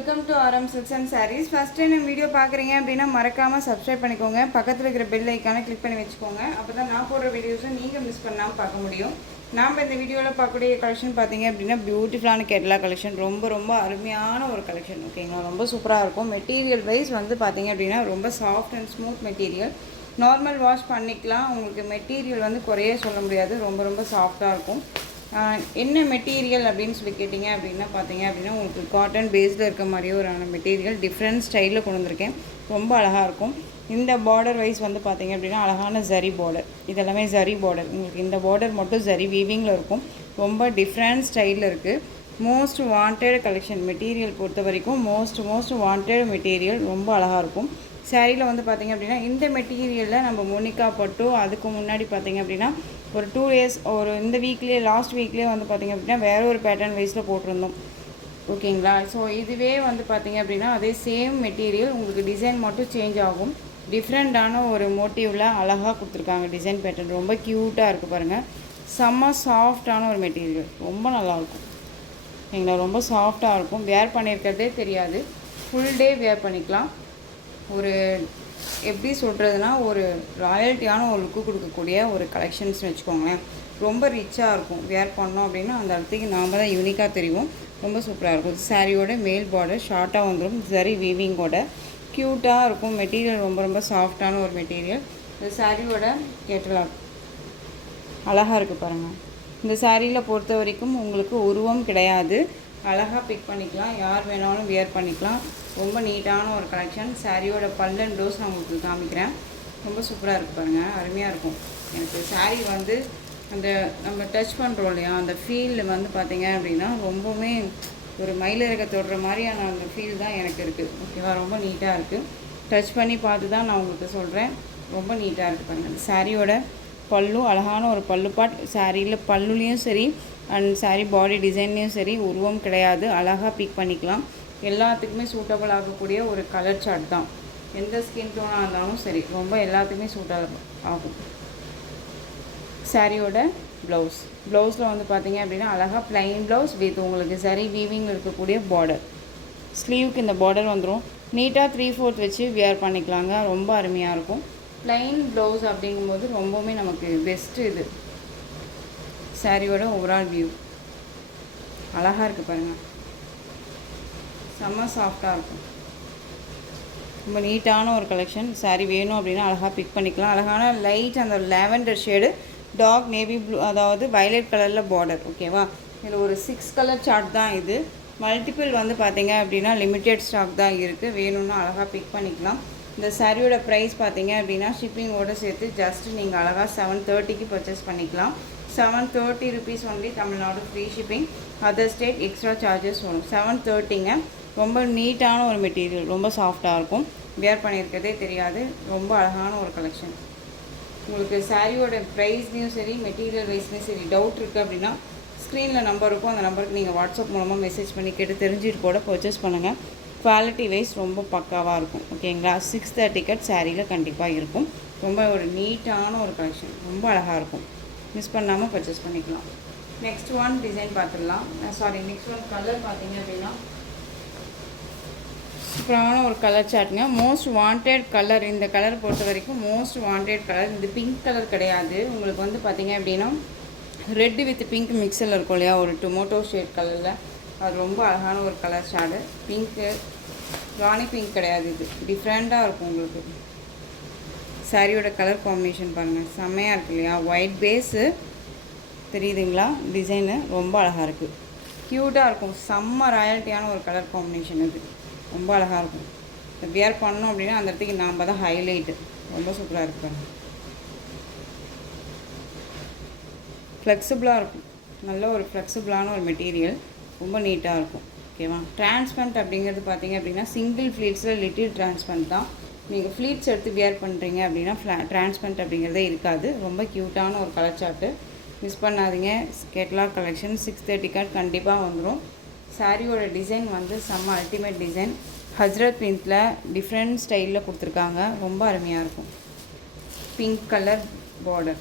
Welcome to RM Silks and Sarees. First time இந்த video பார்க்குறீங்க அப்படின்னா மறக்காமல் சப்ஸ்கிரைப் பண்ணிக்கோங்க. பக்கத்தில் இருக்கிற பெல் ஐக்கானை கிளிக் பண்ணி வச்சுக்கோங்க. அப்போ தான் நான் போடுற வீடியோஸை நீங்கள் மிஸ் பண்ணாமல் பார்க்க முடியும். நாம் இந்த வீடியோவில் பார்க்கக்கூடிய கலெக்ஷன் பார்த்தீங்க அப்படின்னா பியூட்டிஃபுல்லான கேட்லா கலெக்ஷன். ரொம்ப அருமையான ஒரு கலெக்ஷன். ஓகேங்களா, ரொம்ப சூப்பராக இருக்கும். மெட்டீரியல் வைஸ் வந்து பார்த்தீங்க அப்படின்னா ரொம்ப soft and smooth material. Normal wash பண்ணிக்கலாம். உங்களுக்கு மெட்டீரியல் வந்து குறையே சொல்ல முடியாது. ரொம்ப சாஃப்டாக இருக்கும். என்ன மெட்டீரியல் அப்படின்னு சொல்லி கேட்டிங்க அப்படின்னா பார்த்தீங்க அப்படின்னா உங்களுக்கு காட்டன் பேஸில் இருக்க மாதிரியே ஒரு மெட்டீரியல் டிஃப்ரெண்ட் ஸ்டைலில் கொண்டு வந்திருக்கேன். ரொம்ப அழகாக இருக்கும். இந்த பார்டர் வைஸ் வந்து பார்த்தீங்க அப்படின்னா அழகான ஜரி பார்டர். இதெல்லாமே ஜரி பார்டர். உங்களுக்கு இந்த பார்டர் மட்டும் ஜரி வீவிங்கில் இருக்கும். ரொம்ப டிஃப்ரெண்ட் ஸ்டைலில் இருக்குது. Most wanted collection. மெட்டீரியல் பொறுத்த வரைக்கும் மோஸ்ட் வாண்டட் மெட்டீரியல். ரொம்ப அழகாக இருக்கும். சாரியில் வந்து பார்த்திங்க அப்படின்னா இந்த மெட்டீரியலில் நம்ம மோனிகா பட்டு அதுக்கு முன்னாடி பார்த்திங்க அப்படின்னா ஒரு 2 days ஒரு இந்த வீக்லேயே லாஸ்ட் வீக்லேயே வந்து பார்த்திங்க அப்படின்னா வேறு ஒரு பேட்டர்ன் வைஸில் போட்டிருந்தோம். ஓகேங்களா, ஸோ இதுவே வந்து பார்த்திங்க அப்படின்னா அதே சேம் மெட்டீரியல். உங்களுக்கு டிசைன் மட்டும் சேஞ்ச் ஆகும். டிஃப்ரெண்ட்டான ஒரு மோட்டிவில் அழகாக கொடுத்துருக்காங்க. டிசைன் பேட்டர்ன் ரொம்ப க்யூட்டாக இருக்குது பாருங்கள். செம்ம சாஃப்டான ஒரு மெட்டீரியல். ரொம்ப நல்லாயிருக்கும். ஓகேங்களா, ரொம்ப சாஃப்டாக இருக்கும். வேர் பண்ணியிருக்கிறதே தெரியாது. ஃபுல் டே வேர் பண்ணிக்கலாம். ஒரு எப்படி சொல்கிறதுனா ஒரு ராயல்ட்டியான ஒரு லுக்கு கொடுக்கக்கூடிய ஒரு கலெக்ஷன்ஸ்னு வச்சுக்கோங்களேன். ரொம்ப ரிச்சாக இருக்கும். வேர் பண்ணோம் அப்படின்னா அந்த இடத்துக்கு நாம் தான் யூனிக்காக தெரியும். ரொம்ப சூப்பராக இருக்கும். சாரியோட மேல் பார்டர் ஷார்ட்டாக வந்துடும். சரி வீவிங்கோட க்யூட்டாக இருக்கும். மெட்டீரியல் ரொம்ப சாஃப்டான ஒரு மெட்டீரியல். இந்த சாரியோட கேட்டலாக் அழகாக இருக்குது பாருங்கள். இந்த சாரியில் பொறுத்த வரைக்கும் உங்களுக்கு உருவம் கிடையாது. அழகாக பிக் பண்ணிக்கலாம். யார் வேணாலும் வியர் பண்ணிக்கலாம். ரொம்ப நீட்டான ஒரு கலெக்ஷன். சாரியோட பல்லன் டோஸ் நான் உங்களுக்கு காமிக்கிறேன். ரொம்ப சூப்பராக இருக்குது பாருங்கள். அருமையாக இருக்கும். எனக்கு சாரீ வந்து அந்த நம்ம டச் பண்ணுறோம் இல்லையா, அந்த ஃபீல் வந்து பார்த்திங்க அப்படின்னா ரொம்பவுமே ஒரு மயிலிறக தொடுற மாதிரியான அந்த ஃபீல் தான் எனக்கு இருக்குது. ஓகேவா, ரொம்ப நீட்டாக இருக்குது. டச் பண்ணி பார்த்து தான் நான் உங்களுக்கு சொல்கிறேன். ரொம்ப நீட்டாக இருக்குது பாருங்கள். அந்த சாரியோட பல்லு அழகான ஒரு பல்லு பாட். சாரியில் பல்லுலேயும் சரி அண்ட் சாரீ பாடி டிசைன்லேயும் சரி உருவம் கிடையாது. அழகாக பிக் பண்ணிக்கலாம். எல்லாத்துக்குமே சூட்டபிள் ஆகக்கூடிய ஒரு கலர் சார்ட் தான். எந்த ஸ்கின் டோனாக இருந்தாலும் சரி ரொம்ப எல்லாத்துக்குமே சூட்டபிள் ஆகும். சாரியோட ப்ளவுஸில் வந்து பார்த்திங்க அப்படின்னா அழகாக ப்ளைன் ப்ளவுஸ் வித் உங்களுக்கு சரி வீவிங் இருக்கக்கூடிய பார்டர். ஸ்லீவுக்கு இந்த பார்டர் வந்துடும். நீட்டாக 3/4 வச்சு வியர் பண்ணிக்கலாங்க. ரொம்ப அருமையாக இருக்கும். ப்ளைன் ப்ளவுஸ் அப்படிங்கும்போது ரொம்பவுமே நமக்கு பெஸ்ட்டு இது. சாரியோட ஓவரால் வியூ அழகாக இருக்குது பாருங்கள். செம்ம சாஃப்டாக இருக்கும். ரொம்ப நீட்டான ஒரு கலெக்ஷன். சாரீ வேணும் அப்படின்னா அழகாக பிக் பண்ணிக்கலாம். அழகான லைட் அந்த lavender shade dark navy blue அதாவது வயலட் கலரில் பார்டர். ஓகேவா, இதில் ஒரு 6 கலர் சார்ட் தான் இது. மல்டிபிள் வந்து பார்த்திங்க அப்படின்னா லிமிட்டெட் ஸ்டாக் தான் இருக்குது. வேணும்னா அழகாக பிக் பண்ணிக்கலாம். இந்த சாரியோட ப்ரைஸ் பார்த்திங்க அப்படின்னா ஷிப்பிங்கோடு சேர்த்து ஜஸ்ட் நீங்கள் அழகாக 730க்கு பர்ச்சேஸ் பண்ணிக்கலாம். 730 rupees only. Tamil Nadu free shipping. Other state extra charges வரும். 730ங்க. ரொம்ப நீட்டான ஒரு மெட்டீரியல். ரொம்ப சாஃப்டாக இருக்கும். வேர் பண்ணியிருக்கிறதே தெரியாது. ரொம்ப அழகான ஒரு கலெக்ஷன். உங்களுக்கு சாரியோட ப்ரைஸ்லேயும் சரி மெட்டீரியல் வைஸ்லேயும் சரி டவுட் இருக்குது அப்படின்னா ஸ்க்ரீனில் நம்பர் இருக்கும். அந்த நம்பருக்கு நீங்கள் வாட்ஸ்அப் மூலமாக மெசேஜ் பண்ணி கேட்டு தெரிஞ்சுட்டு கூட பர்ச்சேஸ் பண்ணுங்கள். குவாலிட்டி வைஸ் ரொம்ப பக்காவாக இருக்கும். ஓகேங்களா, 630 கட் சாரியில் கண்டிப்பாக இருக்கும். ரொம்ப ஒரு நீட்டான ஒரு கலெக்ஷன். ரொம்ப அழகாக இருக்கும். மிஸ் பண்ணாமல் பர்ச்சேஸ் பண்ணிக்கலாம். நெக்ஸ்ட் ஒன் டிசைன் பார்த்துடலாம். நெக்ஸ்ட் ஒன் கலர் பார்த்தீங்க அப்படின்னா சூப்பரான ஒரு கலர் சார்ட்டுங்க. Most wanted colour. இந்த கலர் பொறுத்த வரைக்கும் மோஸ்ட் வாண்டட் கலர். இது பிங்க் கலர் கிடையாது. உங்களுக்கு வந்து பார்த்திங்க அப்படின்னா ரெட் வித் பிங்க் மிக்ஸில் இருக்கும் இல்லையா, ஒரு டொமேட்டோ ஷேட் கலரில். அது ரொம்ப அழகான ஒரு கலர் சார்ட்டு. பிங்க்கு ராணி பிங்க் கிடையாது. இது டிஃப்ரெண்ட்டாக இருக்கும் உங்களுக்கு. சாரியோட கலர் காம்பினேஷன் பாருங்கள். செம்மையாக இருக்கு இல்லையா. ஒயிட் பேஸு தெரியுதுங்களா. டிசைனு ரொம்ப அழகாக இருக்குது. க்யூட்டாக இருக்கும். செம்ம ராயல்ட்டியான ஒரு கலர் காம்பினேஷன். இது ரொம்ப அழகாக இருக்கும். வியர் பண்ணோம் அப்படின்னா அந்த இடத்துக்கு நாம் தான் ஹைலைட்டு. ரொம்ப சூப்பராக இருக்கும். ஃப்ளெக்சிபிளாக இருக்கும். நல்ல ஒரு ஃப்ளெக்சிபிளான ஒரு மெட்டீரியல். ரொம்ப நீட்டாக இருக்கும். ஓகேவா, டிரான்ஸ்பரண்ட் அப்படிங்கிறது பார்த்திங்க அப்படின்னா சிங்கிள் ஃப்ளீட்ஸில் லிட்டில் டிரான்ஸ்பரண்ட் தான். நீங்கள் ஃப்ளீட்ஸ் எடுத்து வியர் பண்ணுறீங்க அப்படின்னா டிரான்ஸ்பரண்ட் அப்படிங்கிறதே இருக்காது. ரொம்ப க்யூட்டான ஒரு கலர் சார்ட்டு. மிஸ் பண்ணாதீங்க. கேட்லாக் கலெக்ஷன் 630 கார்டு கண்டிப்பாக வந்துடும். சாரியோட டிசைன் வந்து செம்ம அல்டிமேட் டிசைன். ஹஜ்ரத் பிரிண்டில் டிஃப்ரெண்ட் ஸ்டைலில் கொடுத்துருக்காங்க. ரொம்ப அருமையாக இருக்கும். Pink colour border.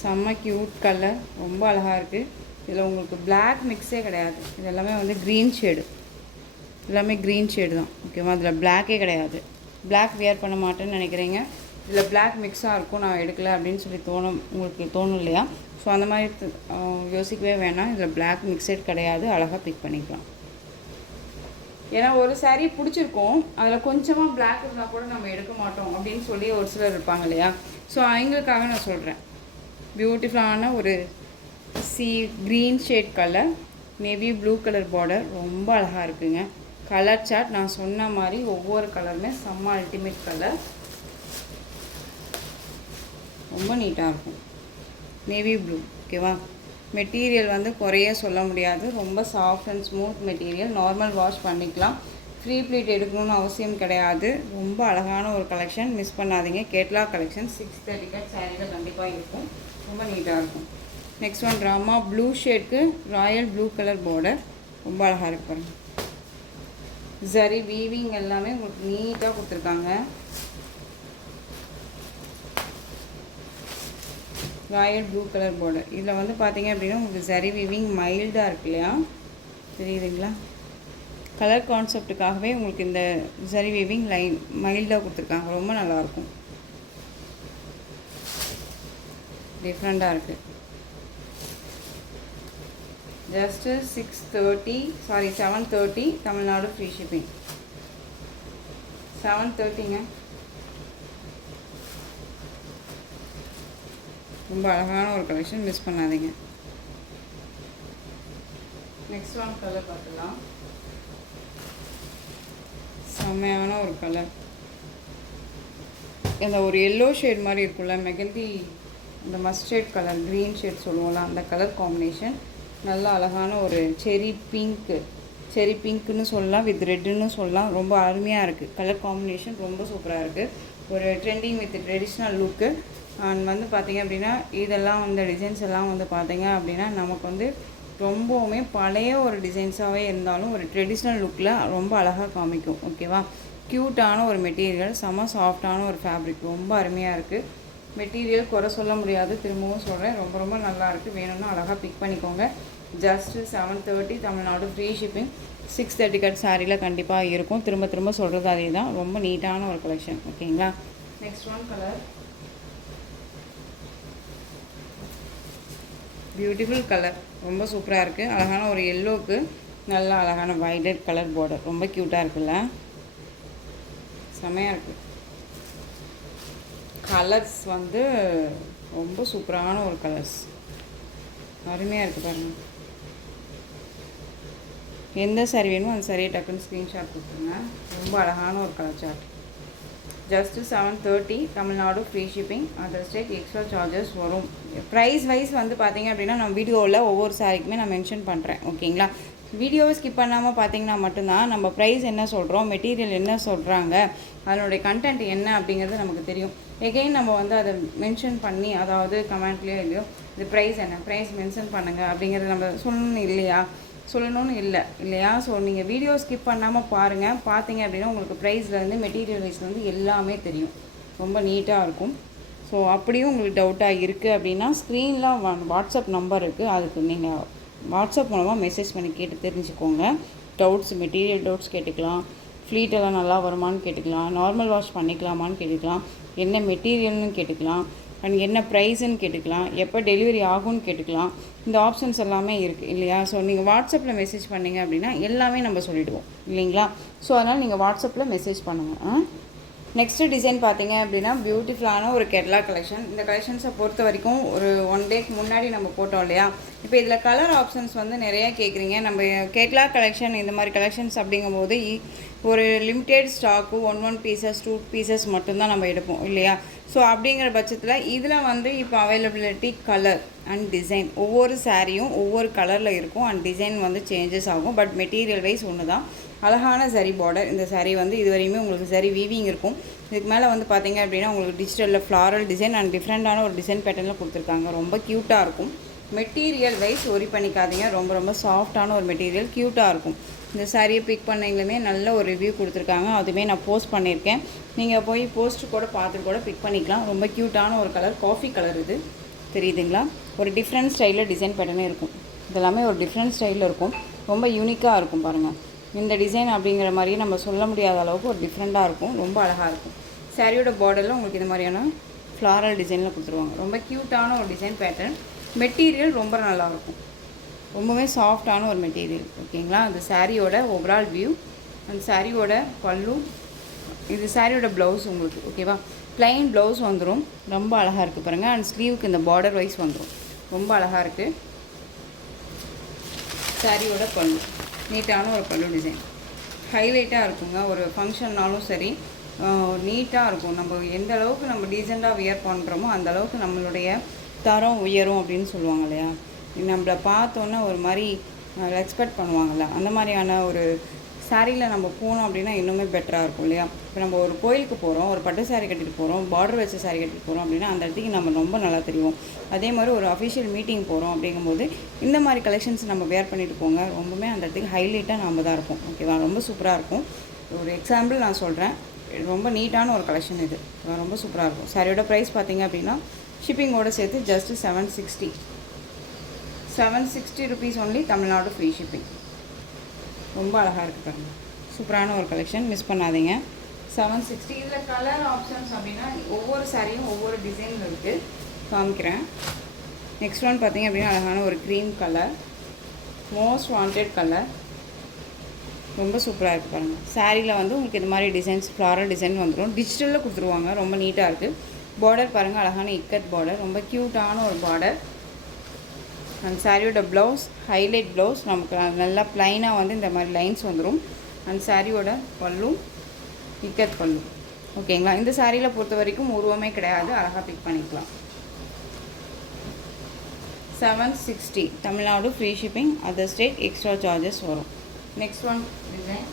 செம்ம க்யூட் கலர். ரொம்ப அழகாக இருக்குது. இதில் உங்களுக்கு பிளாக் மிக்ஸே கிடையாது. இது எல்லாமே வந்து க்ரீன் ஷேடு. எல்லாமே க்ரீன் ஷேடு தான் ஓகேவா. அதில் பிளாக்கே கிடையாது. பிளாக் வியர் பண்ண மாட்டேன்னு நினைக்கிறீங்க, இதில் பிளாக் மிக்ஸாக இருக்கும் நான் எடுக்கலை அப்படின்னு சொல்லி உங்களுக்கு தோணும் இல்லையா. ஸோ அந்த மாதிரி யோசிக்கவே வேணாம். இதில் பிளாக் மிக்சட் கிடையாது, அழகாக பிக் பண்ணிக்கலாம். ஏன்னா ஒரு சாரீ பிடிச்சிருக்கோம், அதில் கொஞ்சமாக பிளாக் இருந்தால் கூட நம்ம எடுக்க மாட்டோம் அப்படின்னு சொல்லி ஒரு சிலர் இருப்பாங்க இல்லையா. ஸோ அவங்களுக்காக நான் சொல்கிறேன். பியூட்டிஃபுல்லான ஒரு green shade colour, navy blue colour border, ரொம்ப அழகாக இருக்குங்க. கலர் சார்ட் நான் சொன்ன மாதிரி ஒவ்வொரு கலருமே செம்ம அல்டிமேட் கலர், ரொம்ப நீட்டாக இருக்கும். நேவி ப்ளூ ஓகேவா. மெட்டீரியல் வந்து குறைய சொல்ல முடியாது, ரொம்ப soft and smooth material. Normal wash பண்ணிக்கலாம், ஃப்ரீ ப்ளீட் எடுக்கணும்னு அவசியம் கிடையாது. ரொம்ப அழகான ஒரு கலெக்ஷன், மிஸ் பண்ணாதீங்க. கேட்லாக் கலெக்ஷன் 630 சாரீயில் கண்டிப்பாக இருக்கும், ரொம்ப நீட்டாக இருக்கும். நெக்ஸ்ட் ஒன் ராமா ப்ளூ ஷேட்க்கு ராயல் ப்ளூ கலர் பார்டர், ரொம்ப அழகாக இருக்கு பாருங்கள். ஜரி வீவிங் எல்லாமே உங்களுக்கு நீட்டாக கொடுத்துருக்காங்க. ராயல் ப்ளூ கலர் பார்டர், இதில் வந்து பார்த்தீங்க அப்படின்னா உங்களுக்கு ஜரி வீவிங் மைல்டாக இருக்கு இல்லையா, தெரியுதுங்களா. கலர் கான்செப்டுக்காகவே உங்களுக்கு இந்த ஜரி வீவிங் லைன் மைல்டாக கொடுத்துருக்காங்க, ரொம்ப நல்லாயிருக்கும், டிஃப்ரெண்ட்டாக இருக்குது. Just 730 Tamil Nadu free shipping. 730ங்க, ரொம்ப அழகான ஒரு கலெக்ஷன், மிஸ் பண்ணாதீங்க. நெக்ஸ்ட் ஒன் கலர் பார்க்கலாம். செம்மையான ஒரு கலர், இந்த ஒரு எல்லோ ஷேட் மாதிரி இருக்குல்ல, மெகந்தி இந்த மஸ்டர்ட் கலர், க்ரீன் ஷேட் சொல்லுவோம்ல, அந்த கலர் காம்பினேஷன் நல்ல அழகான ஒரு செரி பிங்க்குன்னு சொல்லலாம், வித் ரெட்டுன்னு சொல்லலாம். ரொம்ப அருமையாக இருக்குது கலர் காம்பினேஷன், ரொம்ப சூப்பராக இருக்குது. ஒரு trending with traditional look. And வந்து பார்த்திங்க அப்படின்னா இதெல்லாம் வந்து டிசைன்ஸ் எல்லாம் வந்து பார்த்திங்க அப்படின்னா நமக்கு வந்து ரொம்பவுமே பழைய ஒரு டிசைன்ஸாகவே இருந்தாலும் ஒரு ட்ரெடிஷ்னல் லுக்கில் ரொம்ப அழகாக காமிக்கும் ஓகேவா. க்யூட்டான ஒரு மெட்டீரியல், செம்ம சாஃப்டான ஒரு ஃபேப்ரிக், ரொம்ப அருமையாக இருக்குது. மெட்டீரியல் குறை சொல்ல முடியாது, திரும்பவும் சொல்கிறேன், ரொம்ப ரொம்ப நல்லாயிருக்கு. வேணும்னா அழகாக பிக் பண்ணிக்கோங்க. Just 730 Tamil Nadu free shipping. 630 cut சாரியில் கண்டிப்பாக இருக்கும். திரும்ப திரும்ப சொல்கிறது அதே தான், ரொம்ப நீட்டான ஒரு கலெக்ஷன் ஓகேங்களா. Next one colour, beautiful colour, ரொம்ப சூப்பராக இருக்குது. அழகான ஒரு எல்லோவுக்கு நல்ல அழகான வைலட் கலர் பார்டர், ரொம்ப க்யூட்டாக இருக்குல்ல, செமையாக இருக்குது. கலர்ஸ் வந்து ரொம்ப சூப்பரான ஒரு கலர்ஸ், அருமையாக இருக்குது பாருங்கள். எந்த சாரி வேணுமோ அந்த சாரியை டக்குன்னு ஸ்க்ரீன்ஷாட் கொடுத்துருங்க. ரொம்ப அழகான ஒரு colour chart. Just 730 Tamil Nadu free shipping. Other state extra charges வரும். ப்ரைஸ் வைஸ் வந்து பார்த்திங்க அப்படின்னா நம்ம வீடியோவில் ஒவ்வொரு சாரிக்குமே நான் மென்ஷன் பண்ணுறேன் ஓகேங்களா. வீடியோவை ஸ்கிப் பண்ணாமல் பார்த்தீங்கன்னா மட்டும்தான் நம்ம ப்ரைஸ் என்ன சொல்கிறோம், மெட்டீரியல் என்ன சொல்கிறாங்க, அதனுடைய கண்டென்ட் என்ன அப்படிங்கிறது நமக்கு தெரியும். எகெயின் நம்ம வந்து அதை மென்ஷன் பண்ணி, அதாவது கமெண்ட்லேயோ இல்லையோ இது ப்ரைஸ் என்ன, ப்ரைஸ் மென்ஷன் பண்ணுங்கள் அப்படிங்கிறத நம்ம சொல்லணும்னு இல்லையா. ஸோ நீங்கள் வீடியோ ஸ்கிப் பண்ணாமல் பாருங்கள். பார்த்தீங்க அப்படின்னா உங்களுக்கு ப்ரைஸ்லேருந்து மெட்டீரியல் வைஸ்லேருந்து எல்லாமே தெரியும், ரொம்ப நீட்டாக இருக்கும். ஸோ அப்படியும் உங்களுக்கு டவுட்டாக இருக்குது அப்படின்னா ஸ்க்ரீனில் வாட்ஸ்அப் நம்பர் இருக்குது, அதுக்கு நீங்கள் வாட்ஸ்அப் மூலமாக மெசேஜ் பண்ணி கேட்டு தெரிஞ்சுக்கோங்க. டவுட்ஸ், மெட்டீரியல் டவுட்ஸ் கேட்டுக்கலாம், ஃப்ளீட் எல்லாம் நல்லா வருமானு கேட்டுக்கலாம், நார்மல் வாஷ் பண்ணிக்கலாமான்னு கேட்டுக்கலாம், என்ன மெட்டீரியல்னு கேட்டுக்கலாம், அண்ட் என்ன ப்ரைஸுன்னு கேட்டுக்கலாம், எப்போ டெலிவரி ஆகும்னு கேட்டுக்கலாம். இந்த ஆப்ஷன்ஸ் எல்லாமே இருக்குது இல்லையா. ஸோ நீங்கள் வாட்ஸ்அப்பில் மெசேஜ் பண்ணிங்க அப்படின்னா எல்லாமே நம்ம சொல்லிவிடுவோம் இல்லைங்களா. ஸோ அதனால் நீங்கள் வாட்ஸ்அப்பில் மெசேஜ் பண்ணுங்கள். நெக்ஸ்ட்டு டிசைன் பார்த்தீங்க அப்படின்னா பியூட்டிஃபுல்லான ஒரு கேட்லாக் கலெக்ஷன். இந்த கலெக்ஷன்ஸை பொறுத்த வரைக்கும் ஒரு 1 டேக்கு முன்னாடி நம்ம போட்டோம் இல்லையா. இப்போ இதில் கலர் ஆப்ஷன்ஸ் வந்து நிறையா கேட்குறீங்க. நம்ம கேட்லாக் கலெக்ஷன் இந்த மாதிரி கலெக்ஷன்ஸ் அப்படிங்கும்போது ஒரு லிமிட்டெட் ஸ்டாக்கு 1 பீசஸ் 2 பீசஸ் மட்டும்தான் நம்ம எடுப்போம் இல்லையா. ஸோ அப்படிங்கிற பட்சத்தில் இதில் வந்து இப்போ அவைலபிலிட்டி கலர் அண்ட் டிசைன், ஒவ்வொரு சாரியும் ஒவ்வொரு கலரில் இருக்கும் அண்ட் டிசைன் வந்து சேஞ்சஸ் ஆகும். பட் மெட்டீரியல் வைஸ் ஒன்று தான். அழகான சரி பார்டர். இந்த சாரீ வந்து இது வரையுமே உங்களுக்கு சரி வீவிங் இருக்கும். இதுக்கு மேலே வந்து பார்த்திங்க அப்படின்னா உங்களுக்கு டிஜிட்டலில் ஃப்ளாரல் டிசைன் அண்ட் டிஃப்ரெண்ட்டான ஒரு டிசைன் பேட்டர்னில் கொடுத்துருக்காங்க. ரொம்ப க்யூட்டாக இருக்கும். மெட்டீரியல் வைஸ் ஒரி பண்ணிக்காதீங்க, ரொம்ப ரொம்ப சாஃப்டான ஒரு மெட்டீரியல், க்யூட்டாக இருக்கும். இந்த சாரியை பிக் பண்ணீங்களுமே நல்ல ஒரு ரிவ்யூ கொடுத்துருக்காங்க, அதுவுமே நான் போஸ்ட் பண்ணியிருக்கேன். நீங்கள் போய் போஸ்ட்டு கூட பார்த்துட்டு கூட பிக் பண்ணிக்கலாம். ரொம்ப க்யூட்டான ஒரு கலர், காஃபி கலர், இது தெரியுதுங்களா. ஒரு டிஃப்ரெண்ட் ஸ்டைலில் டிசைன் பேட்டர்னே இருக்கும். இதெல்லாமே ஒரு டிஃப்ரெண்ட் ஸ்டைலில் இருக்கும், ரொம்ப யூனிக்காக இருக்கும் பாருங்கள். இந்த டிசைன் அப்படிங்கிற மாதிரி நம்ம சொல்ல முடியாத அளவுக்கு ஒரு டிஃப்ரெண்ட்டாக இருக்கும், ரொம்ப அழகாக இருக்கும். சாரியோட பார்டரில் உங்களுக்கு இது மாதிரியான ஃப்ளாரல் டிசைனில் கொடுத்துருவாங்க. ரொம்ப க்யூட்டான ஒரு டிசைன் பேட்டர்ன். மெட்டீரியல் ரொம்ப நல்லாயிருக்கும், ரொம்பவே சாஃப்டான ஒரு மெட்டீரியல். ஓகேங்களா, அந்த சாரியோட ஓவரால் வியூ, அந்த சாரியோட பல்லு, இது சாரியோட ப்ளவுஸ் உங்களுக்கு. ஓகேவா, ப்ளைன் ப்ளவுஸ் வந்துடும், ரொம்ப அழகாக இருக்குது பாருங்கள். அண்ட் ஸ்லீவுக்கு இந்த பார்டர் வைஸ் வந்துடும், ரொம்ப அழகாக இருக்குது. சாரியோட பல்லு நீட்டான ஒரு பல்லு டிசைன், ஹைலைட்டாக இருக்குங்க. ஒரு ஃபங்க்ஷன்னாலும் சரி நீட்டாக இருக்கும். நம்ம எந்த அளவுக்கு நம்ம டீசெண்டாக வியர் பண்ணுறோமோ அந்த அளவுக்கு நம்மளுடைய தரம் உயரும் அப்படின்னு சொல்லுவாங்க இல்லையா. நம்மளை பார்த்தோன்னா ஒரு மாதிரி எக்ஸ்பெக்ட் பண்ணுவாங்கள்ல, அந்த மாதிரியான ஒரு சாரியில் நம்ம போனோம் அப்படின்னா இன்னுமே பெட்டராக இருக்கும் இல்லையா. இப்போ நம்ம ஒரு கோயிலுக்கு போகிறோம், ஒரு பட்டு சாரி கட்டிட்டு போகிறோம், பார்டர் வச்ச சாரி கட்டிட்டு போகிறோம் அப்படின்னா அந்த இடத்துக்கு நம்ம ரொம்ப நல்லா தெரியும். அதே மாதிரி ஒரு அஃபிஷியல் மீட்டிங் போகிறோம் அப்படிங்கும்போது இந்த மாதிரி கலெக்ஷன்ஸ் நம்ம வேர் பண்ணிட்டு போங்க, ரொம்பவுமே அந்த இடத்துக்கு ஹைலைட்டாக நம்ம தான் இருப்போம். ஓகேவா, ரொம்ப சூப்பராக இருக்கும். ஒரு எக்ஸாம்பிள் நான் சொல்கிறேன், ரொம்ப நீட்டான ஒரு கலெக்ஷன் இது, ரொம்ப சூப்பராக இருக்கும். சாரியோட ப்ரைஸ் பார்த்தீங்க அப்படின்னா ஷிப்பிங்கோடு சேர்த்து just 760 rupees only, Tamil Nadu free shipping. ரொம்ப அழகாக இருக்குது பாருங்கள், சூப்பரான ஒரு கலெக்ஷன், மிஸ் பண்ணாதீங்க. 760. இதில் கலர் ஆப்ஷன்ஸ் அப்படின்னா ஒவ்வொரு சாரியும் ஒவ்வொரு டிசைனில் இருக்குது, காமிக்கிறேன். நெக்ஸ்ட் ஒன் பார்த்தீங்க அப்படின்னா அழகான ஒரு cream colour, most wanted colour, ரொம்ப சூப்பராக இருக்குது பாருங்கள். சாரியில் வந்து உங்களுக்கு இது மாதிரி டிசைன்ஸ் ஃப்ளாரல் டிசைன் வந்துடும், டிஜிட்டலில் கொடுத்துருவாங்க, ரொம்ப நீட்டாக இருக்குது. பார்டர் பாருங்கள், அழகான இக்கட் பார்டர், ரொம்ப க்யூட்டான ஒரு பார்டர். அண்ட் சாரியோட ப்ளவுஸ் ஹைலைட் ப்ளவுஸ், நமக்கு நல்லா ப்ளைனாக வந்து இந்த மாதிரி லைன்ஸ் வந்துடும். அண்ட் சாரியோட பல்லு இக்கட் பல்லு. ஓகேங்களா, இந்த சாரியில் பொறுத்த வரைக்கும் உருவமே கிடையாது, அழகாக பிக் பண்ணிக்கலாம். 760 Tamil Nadu free shipping, other state extra charges வரும். நெக்ஸ்ட் ஒன் டிசைன்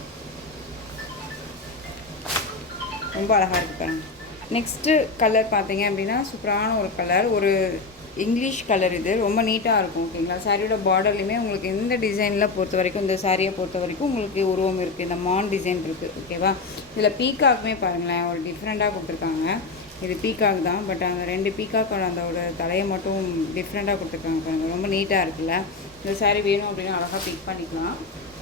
ரொம்ப அழகாக இருக்குது பாருங்கள். நெக்ஸ்ட்டு கலர் பார்த்தீங்க அப்படின்னா சூப்பரான ஒரு கலர், ஒரு இங்கிலீஷ் கலர், இது ரொம்ப நீட்டாக இருக்கும். ஓகேங்களா, சாரியோட பார்டர்லையுமே உங்களுக்கு இந்த டிசைனில் பொறுத்த வரைக்கும், இந்த சாரியை பொறுத்த வரைக்கும் உங்களுக்கு உருவம் இருக்குது, இந்த மான் டிசைன் இருக்குது. ஓகேவா, இதில் பீக்காக்குமே பாருங்களேன், ஒரு டிஃப்ரெண்ட்டாக கொடுத்துருக்காங்க. இது பீக்காக் தான், பட் அந்த 2 பீக்காக்கோட அந்த ஒரு தலையை மட்டும் டிஃப்ரெண்ட்டாக கொடுத்துருக்காங்க பாருங்கள், ரொம்ப நீட்டாக இருக்குல்ல. இந்த சாரீ வேணும் அப்படின்னா அழகாக பிக் பண்ணிக்கலாம்.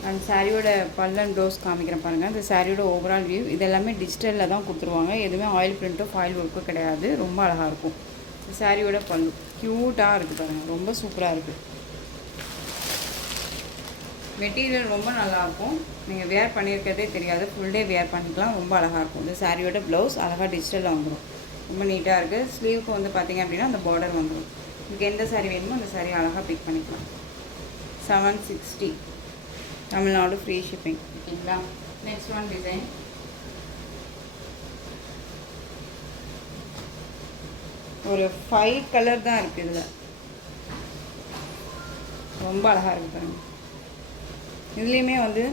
அந்த சாரியோட பல்லன் ப்ளவுஸ் காமிக்கிறேன் பாருங்கள். இந்த சாரியோட ஓவரால் வியூ, இது எல்லாமே டிஜிட்டலில் தான் கொடுத்துருவாங்க, எதுவுமே ஆயில் பிரிண்ட்டோ ஃபாயில் ஒர்க்கோ கிடையாது, ரொம்ப அழகாக இருக்கும். இந்த சாரியோட பல்லு க்யூட்டாக இருக்குது பாருங்கள், ரொம்ப சூப்பராக இருக்குது. மெட்டீரியல் ரொம்ப நல்லாயிருக்கும், நீங்கள் வேர் பண்ணியிருக்கிறதே தெரியாது, ஃபுல் டே வேர் பண்ணிக்கலாம், ரொம்ப அழகாக இருக்கும். இந்த சாரியோட ப்ளவுஸ் அழகாக டிஜிட்டலில் வந்துடும், ரொம்ப நீட்டாக இருக்குது. ஸ்லீவுக்கு வந்து பார்த்திங்க அப்படின்னா அந்த பார்டர் வந்துடும். உங்களுக்கு எந்த சாரீ வேணுமோ அந்த சாரீ அழகாக பிக் பண்ணிக்கலாம். 760 தமிழ்நாடு ஃப்ரீ ஷிப்பிங். ஓகேங்களா, நெக்ஸ்ட் ஒன் டிசைன் ஒரு 5 கலர் தான் இருக்குது, இதில் ரொம்ப அழகாக இருக்குது பாருங்கள். இதுலேயுமே வந்து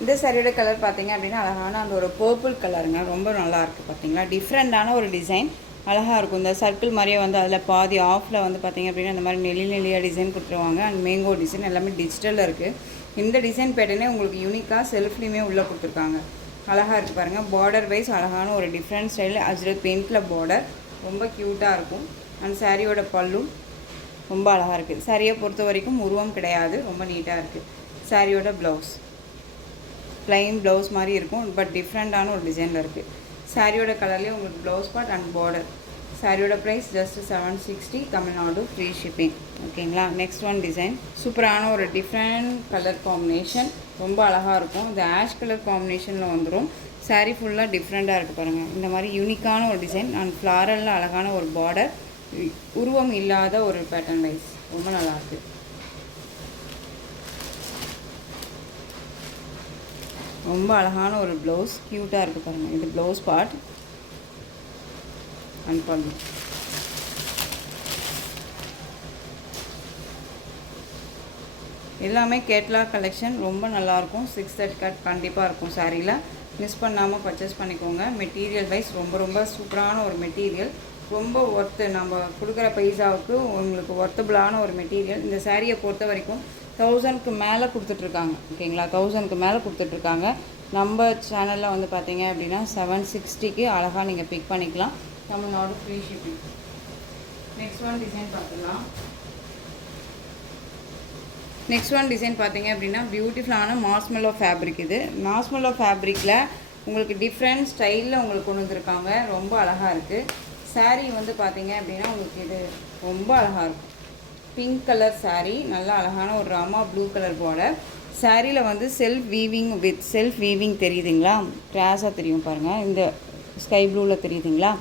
இந்த சாரியோட கலர் பார்த்தீங்க அப்படின்னா அழகான அந்த ஒரு பர்பிள் கலருங்க, ரொம்ப நல்லாயிருக்கு. பார்த்தீங்களா, டிஃப்ரெண்ட்டான ஒரு டிசைன், அழகாக இருக்கும். இந்த சர்க்கிள் மாதிரியே வந்து அதில் பாதி ஆஃபில் வந்து பார்த்திங்க அப்படின்னா இந்த மாதிரி நெல்லியாக டிசைன் கொடுத்துருவாங்க. அண்ட் மேங்கோ டிசைன் எல்லாமே டிஜிட்டலில் இருக்குது. இந்த டிசைன் பேட்டர்னே உங்களுக்கு யூனிக்காக செல்ஃப்லேயுமே உள்ளே கொடுத்துருக்காங்க, அழகாக இருக்குது பாருங்கள். பார்டர் வைஸ் அழகான ஒரு டிஃப்ரெண்ட் ஸ்டைல் அஜ்ரக் பெயிண்டில் பார்டர், ரொம்ப க்யூட்டாக இருக்கும். அண்ட் சாரியோட பல்லும் ரொம்ப அழகாக இருக்குது. சாரியை பொறுத்த வரைக்கும் உருவம் கிடையாது, ரொம்ப நீட்டாக இருக்குது. சாரியோட ப்ளவுஸ் ப்ளைன் ப்ளவுஸ் மாதிரி இருக்கும், பட் டிஃப்ரெண்ட்டான ஒரு டிசைனில் இருக்குது. சாரியோட கலர்லேயே உங்களுக்கு ப்ளவுஸ் பார்ட் அண்ட் பார்டர். சாரியோட price just 760 Tamil Nadu free shipping. ஓகேங்களா, நெக்ஸ்ட் ஒன் டிசைன் சூப்பரான ஒரு டிஃப்ரெண்ட் கலர் காம்பினேஷன், ரொம்ப அழகாக இருக்கும். இந்த ஆஷ் கலர் காம்பினேஷனில் வந்துடும். சாரீ ஃபுல்லாக டிஃப்ரெண்ட்டாக இருக்குது பாருங்கள், இந்த மாதிரி யூனிக்கான ஒரு டிசைன் அண்ட் ஃப்ளாரலில் அழகான ஒரு பார்டர், உருவம் இல்லாத ஒரு பேட்டர்ன் வைஸ், ரொம்ப நல்லாயிருக்கு. ரொம்ப அழகான ஒரு ப்ளவுஸ், க்யூட்டாக இருக்குது பாருங்கள். இது ப்ளவுஸ் பார்ட் அண்ட் பல்லு. எல்லாமே கேட்லாக் கலெக்ஷன், ரொம்ப நல்லாயிருக்கும். 6/30 கட் கண்டிப்பாக இருக்கும் சாரியில், மிஸ் பண்ணாமல் பர்ச்சேஸ் பண்ணிக்கோங்க. மெட்டீரியல் வைஸ் ரொம்ப ரொம்ப சூப்பரான ஒரு மெட்டீரியல், ரொம்ப ஒர்த்து. நம்ம கொடுக்குற பைசாவுக்கு உங்களுக்கு ஒர்த்தபுளான ஒரு மெட்டீரியல். இந்த சாரியை பொறுத்த வரைக்கும் 1000க்கு மேலே கொடுத்துட்ருக்காங்க. ஓகேங்களா, 1000க்கு மேலே கொடுத்துட்ருக்காங்க. நம்ம சேனலில் வந்து பார்த்தீங்க அப்படின்னா 760க்கு அழகாக நீங்கள் பிக் பண்ணிக்கலாம், Tamil Nadu free shipping. Next one design பார்த்துக்கலாம். நெக்ஸ்ட் ஒன் டிசைன் பார்த்தீங்க அப்படின்னா பியூட்டிஃபுல்லான மார்ஷ்மெல்லோ ஃபேப்ரிக். இது மார்ஷ்மெல்லோ ஃபேப்ரிக்கில் உங்களுக்கு டிஃப்ரெண்ட் ஸ்டைலில் உங்களுக்கு கொண்டு வந்திருக்காங்க. ரொம்ப அழகாக இருக்குது. சாரீ வந்து பார்த்தீங்க அப்படின்னா உங்களுக்கு இது ரொம்ப அழகாக இருக்கும். பிங்க் கலர் சாரீ, நல்லா அழகான ஒரு ராமா ப்ளூ கலர் பார்டர். சாரியில் வந்து செல்ஃப் வீவிங் தெரியுதுங்களா? கிராஸாக தெரியும் பாருங்கள். இந்த ஸ்கை ப்ளூவில் தெரியுதுங்களா?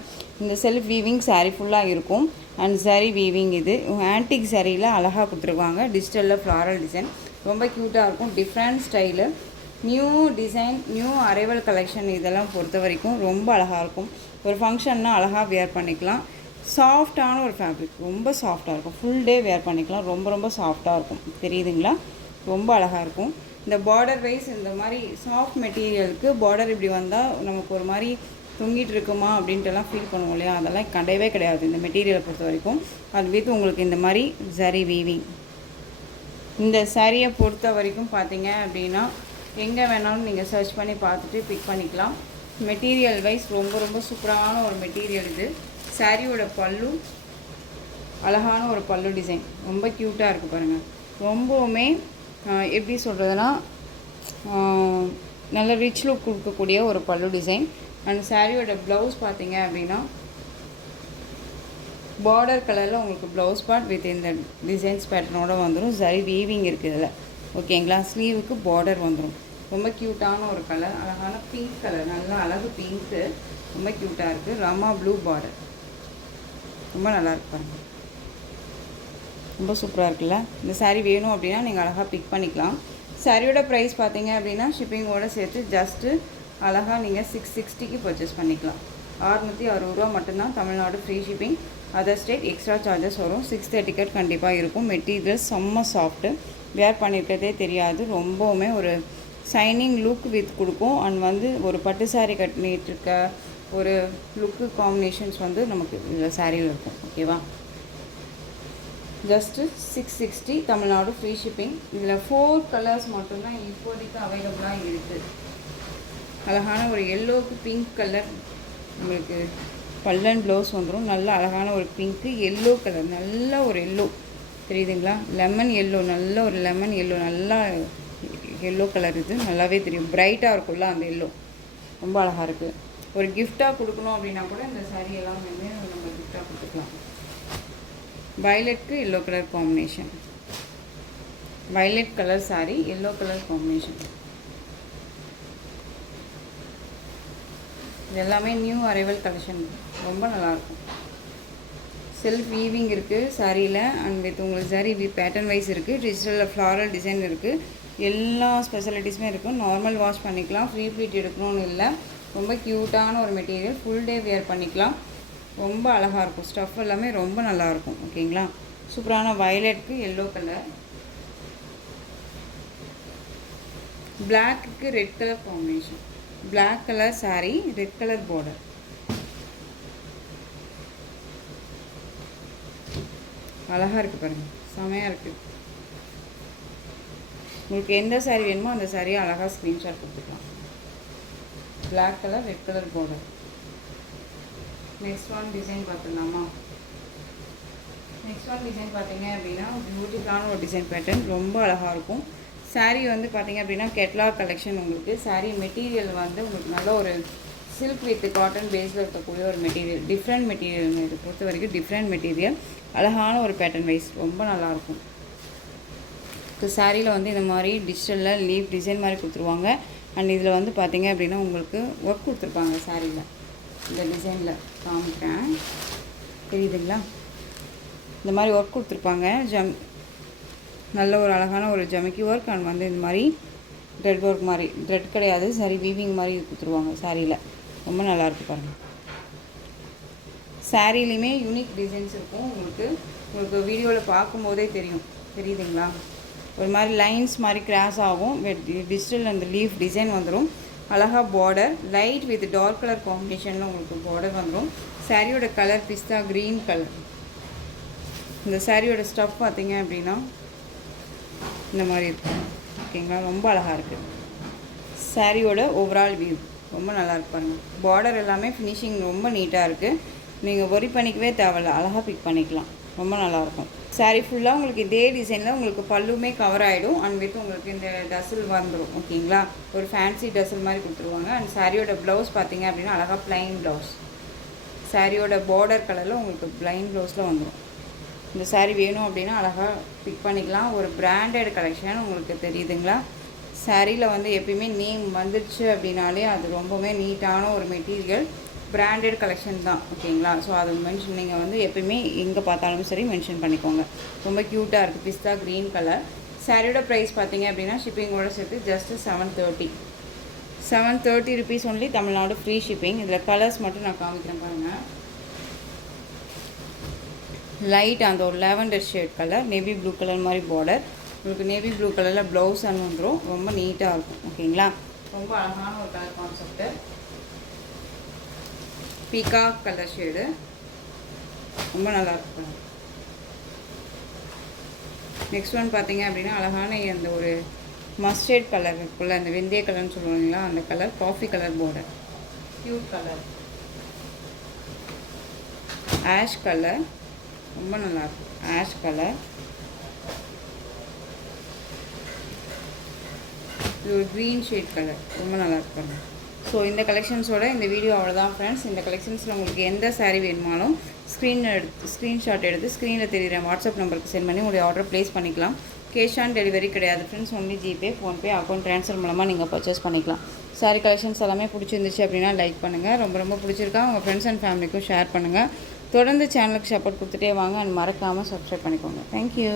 இந்த செல்ஃப் வீவிங் சாரீ ஃபுல்லாக இருக்கும். அண்ட் சாரீ வீவிங் இது ஆன்டிக் சாரியில் அழகாக கொடுத்துருக்காங்க. டிஜிட்டலில் ஃப்ளாரல் டிசைன் ரொம்ப க்யூட்டாக இருக்கும். Different style, new design, new arrival collection இதெல்லாம் பொறுத்த வரைக்கும் ரொம்ப அழகாக இருக்கும். ஒரு ஃபங்க்ஷன்னா அழகாக வேர் பண்ணிக்கலாம். சாஃப்டான ஒரு ஃபேப்ரிக், ரொம்ப சாஃப்டாக இருக்கும். ஃபுல் டே வேர் பண்ணிக்கலாம். ரொம்ப ரொம்ப சாஃப்டாக இருக்கும். தெரியுதுங்களா? ரொம்ப அழகாக இருக்கும். இந்த பார்டர் வைஸ் இந்த மாதிரி சாஃப்ட் மெட்டீரியலுக்கு பார்டர் இப்படி வந்தால் நமக்கு ஒரு மாதிரி தொங்கிட்டு இருக்குமா அப்படின்ட்டுலாம் ஃபீல் பண்ணுவோம் இல்லையா? அதெல்லாம் கிடையவே கிடையாது இந்த மெட்டீரியலை பொறுத்த வரைக்கும். அது வித் உங்களுக்கு இந்த மாதிரி ஜரி வீவிங். இந்த சாரியை பொறுத்த வரைக்கும் பார்த்தீங்க அப்படின்னா எங்கே வேணாலும் நீங்கள் சர்ச் பண்ணி பார்த்துட்டு பிக் பண்ணிக்கலாம். மெட்டீரியல் வைஸ் ரொம்ப ரொம்ப சூப்பரான ஒரு மெட்டீரியல் இது. சாரியோட பல்லு அழகான ஒரு பல்லு டிசைன், ரொம்ப க்யூட்டாக இருக்குது பாருங்கள். ரொம்பவுமே எப்படி சொல்கிறதுனா நல்ல ரிச் லுக் கொடுக்கக்கூடிய ஒரு பல்லு டிசைன். அண்ட் சாரியோட ப்ளவுஸ் பார்த்தீங்க அப்படின்னா பார்டர் கலரில் உங்களுக்கு ப்ளவுஸ் பார்ட் வித் இந்த டிசைன்ஸ் பேட்டர்னோட வந்துடும். சரி வீவிங் இருக்குது இதில். ஓகேங்களா? ஸ்லீவுக்கு பார்டர் வந்துடும். ரொம்ப க்யூட்டான ஒரு கலர், அழகான பிங்க் கலர், நல்லா அழகு பிங்க்கு, ரொம்ப க்யூட்டாக இருக்குது. ராமா ப்ளூ பார்டர், ரொம்ப நல்லாயிருக்கு பாருங்கள். ரொம்ப சூப்பராக இருக்குல்ல? இந்த சாரீ வேணும் அப்படின்னா நீங்கள் அழகாக பிக் பண்ணிக்கலாம். சாரியோட ப்ரைஸ் பார்த்தீங்க அப்படின்னா ஷிப்பிங்கோடு சேர்த்து ஜஸ்ட்டு அழகாக நீங்கள் 660க்கு பர்ச்சேஸ் பண்ணிக்கலாம். 660 ரூபா மட்டும்தான். Tamil Nadu free shipping. Other state extra charges வரும். 630 கண்டிப்பாக இருக்கும். மெட்டீரியல் செம்ம சாஃப்ட்டு, வேர் பண்ணியிருக்கிறதே தெரியாது. ரொம்பவுமே ஒரு ஷைனிங் லுக் வித் கொடுக்கும். அண்ட் வந்து ஒரு பட்டு சாரீ கட்டினிட்டு இருக்க ஒரு லுக்கு காம்பினேஷன்ஸ் வந்து நமக்கு இதில் சாரியில் இருக்கும். ஓகேவா? Just 660 Tamil Nadu free shipping. இதில் 4 கலர்ஸ் மட்டும்தான் இப்போதைக்கு அவைலபிளாக இருக்குது. அழகான ஒரு எல்லோவுக்கு பிங்க் கலர் உங்களுக்கு பல்லன் ப்ளவுஸ் வந்துடும். நல்ல அழகான ஒரு பிங்க்கு, எல்லோ கலர், நல்ல ஒரு எல்லோ தெரியுதுங்களா? லெமன் எல்லோ, நல்ல ஒரு லெமன் எல்லோ, நல்லா எல்லோ கலர். இது நல்லாவே தெரியும், பிரைட்டாக இருக்கும்ல அந்த எல்லோ. ரொம்ப அழகாக இருக்குது. ஒரு கிஃப்டாக கொடுக்கணும் அப்படின்னா கூட இந்த சாரீ எல்லாம் வந்து நம்ம கிஃப்டாக கொடுத்துக்கலாம். வயலட்டுக்கு yellow colour combination, violet colour sari, yellow colour combination. இது எல்லாமே நியூ அரைவல் கலெக்ஷன், ரொம்ப நல்லாயிருக்கும். செல்ஃப் வீவிங் இருக்குது சாரியில். அண்ட் வித் உங்களுக்கு சாரீ பேட்டர்ன் வைஸ் இருக்குது. டிஜிட்டலில் ஃப்ளாரல் டிசைன் இருக்குது. எல்லா ஸ்பெஷாலிட்டிஸுமே இருக்கும். நார்மல் வாஷ் பண்ணிக்கலாம். ஃப்ரீ ப்ளீட் எடுக்கணும்னு இல்லை. ரொம்ப க்யூட்டான ஒரு மெட்டீரியல், ஃபுல் டே வேர் பண்ணிக்கலாம். ரொம்ப அழகாக இருக்கும். ஸ்டஃப் எல்லாமே ரொம்ப நல்லாயிருக்கும். ஓகேங்களா? சூப்பரான வயலட்டுக்கு எல்லோ கலர், பிளாக்குக்கு red colour combination. Black colour sari, red colour border. அழகாக இருக்குது பாருங்கள், செமையாக இருக்குது. உங்களுக்கு எந்த சாரீ வேணுமோ அந்த சாரியை அழகாக ஸ்க்ரீன்ஷாட் கொடுத்துக்கலாம். Black colour, red colour border. Next one design பார்த்துடலாமா? நெக்ஸ்ட் ஒன் டிசைன் பார்த்தீங்க அப்படின்னா பியூட்டிஃபுல்லான ஒரு டிசைன் பேட்டர்ன், ரொம்ப அழகாக இருக்கும். சாரீ வந்து பார்த்தீங்க அப்படின்னா கெட்லாக் கலெக்ஷன். உங்களுக்கு சாரீ மெட்டீரியல் வந்து உங்களுக்கு நல்ல ஒரு சில்க் வித் காட்டன் பேஸில் இருக்கக்கூடிய ஒரு மெட்டீரியல், டிஃப்ரெண்ட் மெட்டீரியல். இதை பொறுத்த வரைக்கும் டிஃப்ரெண்ட் மெட்டீரியல், அழகான ஒரு பேட்டர்ன் வைஸ், ரொம்ப நல்லாயிருக்கும். இப்போ சாரியில் வந்து இந்த மாதிரி டிஜிட்டலில் லீஃப் டிசைன் மாதிரி கொடுத்துருவாங்க. அண்ட் இதில் வந்து பார்த்தீங்க அப்படின்னா உங்களுக்கு ஒர்க் கொடுத்துருப்பாங்க சாரியில். இந்த டிசைனில் காமிக்கிறேன், தெரியுதுங்களா? இந்த மாதிரி ஒர்க் கொடுத்துருப்பாங்க. நல்ல ஒரு அழகான ஒரு ஜமிக்கி ஒர்க். அண்ட் வந்து இந்த மாதிரி த்ரெட் ஒர்க் மாதிரி, த்ரெட் கிடையாது சாரி வீவிங் மாதிரி கொடுத்துருவாங்க சாரியில். ரொம்ப நல்லாயிருக்கு பாருங்கள். சாரிலையுமே யூனிக் டிசைன்ஸ் இருக்கும். உங்களுக்கு வீடியோவில் பார்க்கும்போதே தெரியுதுங்களா? ஒரு மாதிரி லைன்ஸ் மாதிரி கிராஸ் ஆகும். டிஜிட்டல் அந்த லீஃப் டிசைன் வந்துடும். அழகாக border, light with dark colour காம்பினேஷனில் உங்களுக்கு பார்டர் வந்துடும். சாரியோட கலர் பிஸ்தா க்ரீன் கலர். இந்த சாரியோட ஸ்டஃப் பார்த்தீங்க அப்படின்னா இந்த மாதிரி இருக்கும். ஓகேங்களா? ரொம்ப அழகாக இருக்குது. சாரியோட ஓவரால் வியூ ரொம்ப நல்லா இருக்கு பாருங்கள். பார்டர் எல்லாமே ஃபினிஷிங் ரொம்ப நீட்டாக இருக்குது. நீங்கள் ஒரி பண்ணிக்கவே தேவையில்ல, அழகாக பிக் பண்ணிக்கலாம். ரொம்ப நல்லாயிருக்கும். சாரீ ஃபுல்லாக உங்களுக்கு இதே டிசைனில் உங்களுக்கு பல்லுமே கவர் ஆகிடும். அண்ட் வித் உங்களுக்கு இந்த டசல் வந்துடும். ஓகேங்களா, ஒரு ஃபேன்சி டசல் மாதிரி கொடுத்துருவாங்க. அண்ட் சாரியோட ப்ளவுஸ் பார்த்தீங்க அப்படின்னா அழகாக ப்ளைன் ப்ளவுஸ். சாரியோட பார்டர் கலரில் உங்களுக்கு ப்ளைன் ப்ளவுஸில் வந்துடும். இந்த சாரீ வேணும் அப்படின்னா அழகாக பிக் பண்ணிக்கலாம். ஒரு பிராண்டட் கலெக்ஷன் உங்களுக்கு தெரியுதுங்களா. சாரியில் வந்து எப்பயுமே நேம் வந்துடுச்சு அப்படின்னாலே அது ரொம்பவே நீட்டான ஒரு மெட்டீரியல், பிராண்டட் கலெக்ஷன் தான். ஓகேங்களா, ஸோ அது மென்ஷன் நீங்கள் வந்து எப்பயுமே எங்கே பார்த்தாலும் சரி மென்ஷன் பண்ணிக்கோங்க. ரொம்ப க்யூட்டாக இருக்குது. பிஸ்தா க்ரீன் கலர். சாரியோட ப்ரைஸ் பார்த்தீங்க அப்படின்னா ஷிப்பிங்கோட சேர்த்து just 730 rupees only. Tamil Nadu free shipping. இதில் கலர்ஸ் மட்டும் நான் காமிக்கிறேன் பாருங்கள். லைட் அந்த ஒரு lavender shade colour, navy blue colour மாதிரி பார்டர். உங்களுக்கு நேவி ப்ளூ கலரில் ப்ளவுஸ் அண்ட் வந்துடும். ரொம்ப நீட்டாக இருக்கும். ஓகேங்களா, ரொம்ப அழகான ஒரு colour concept. Peacock colour shade, ரொம்ப நல்லாயிருக்கும். நெக்ஸ்ட் ஒன் பார்த்தீங்க அப்படின்னா அழகான அந்த ஒரு மஸ்டர்ட் கலர் இருக்குல்ல, அந்த வெந்தய கலர்னு சொல்லுவாங்களா அந்த colour, coffee colour border, cute colour. Ash colour, ரொம்ப நல்லாயிருக்கும். ஆஷ் கலர், இது ஒரு க்ரீன் ஷேட் கலர், ரொம்ப நல்லாயிருக்கும். ஸோ இந்த கலெக்ஷன்ஸோட இந்த வீடியோ அவ்வளோதான் ஃப்ரெண்ட்ஸ். இந்த கலெக்ஷன்ஸில் உங்களுக்கு எந்த சாரீ வேணுமாலும் ஸ்க்ரீன்ஷாட் எடுத்து ஸ்க்ரீனில் தெரியுற வாட்ஸ்அப் நம்பருக்கு சென்ட் பண்ணி உங்களுடைய ஆர்டர் ப்ளேஸ் பண்ணிக்கலாம். கேஷ் ஆன் டெலிவரி கிடையாது friends. Only GPay, PhonePe, account transfer மூலமாக நீங்கள் பர்ச்சேஸ் பண்ணிக்கலாம். சாரீ கலெக்ஷன்ஸ் எல்லாமே பிடிச்சிருந்துச்சு அப்படின்னா லைக் பண்ணுங்கள். ரொம்ப ரொம்ப பிடிச்சிருக்கா உங்கள் ஃப்ரெண்ட்ஸ் அண்ட் ஃபேமிலிக்கும் ஷேர் பண்ணுங்கள். தொடர்ந்து சேனலுக்கு சப்போர்ட் கொடுத்துட்டே வாங்க. அண்ட் மறக்காமல் சப்ஸ்கிரைப் பண்ணிக்கோங்க. தேங்க்யூ.